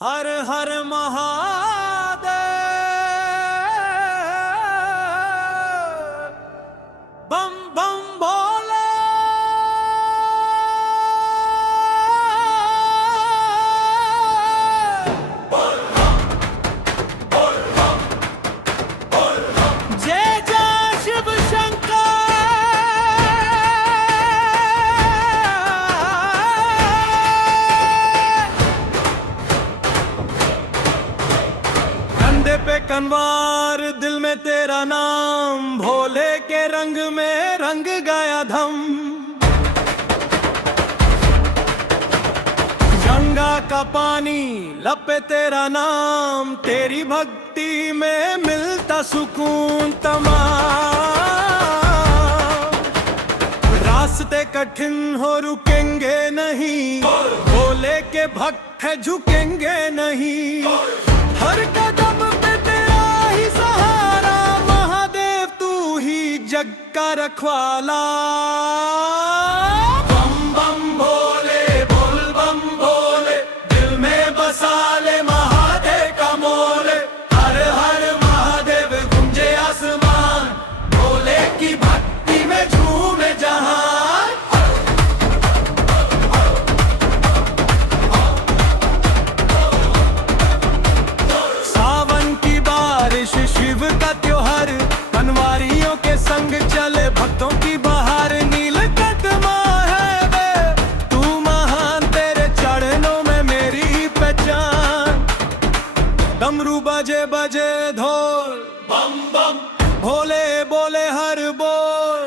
हर हर महादेव बम बम भोले। जय जय शिव शंकर। कंधे पे कनवार, दिल में तेरा नाम, भोले के रंग में रंग गया धम। गंगा का पानी लब पे तेरा नाम, तेरी भक्ति में मिलता सुकून तमाम। रास्ते कठिन हो रुकेंगे नहीं, भोले के भक्त है झुकेंगे नहीं। हर कदम पे तेरा ही सहारा, महादेव तू ही जग का रखवाला। बम बम भोले बोल बम भोले, दिल में बसा ले महादेव का मोले। हर हर महादेव गूंजे आसमान, भोले की भक्ति में झूमे जहां। शिव का त्योहार, बनवारियों के संग चले भक्तों की बहार। नीलकंठमा है वे तू महान, तेरे चरणों में मेरी पहचान। डमरू बजे बजे ढोल बम बम, भोले बोले हर बोल।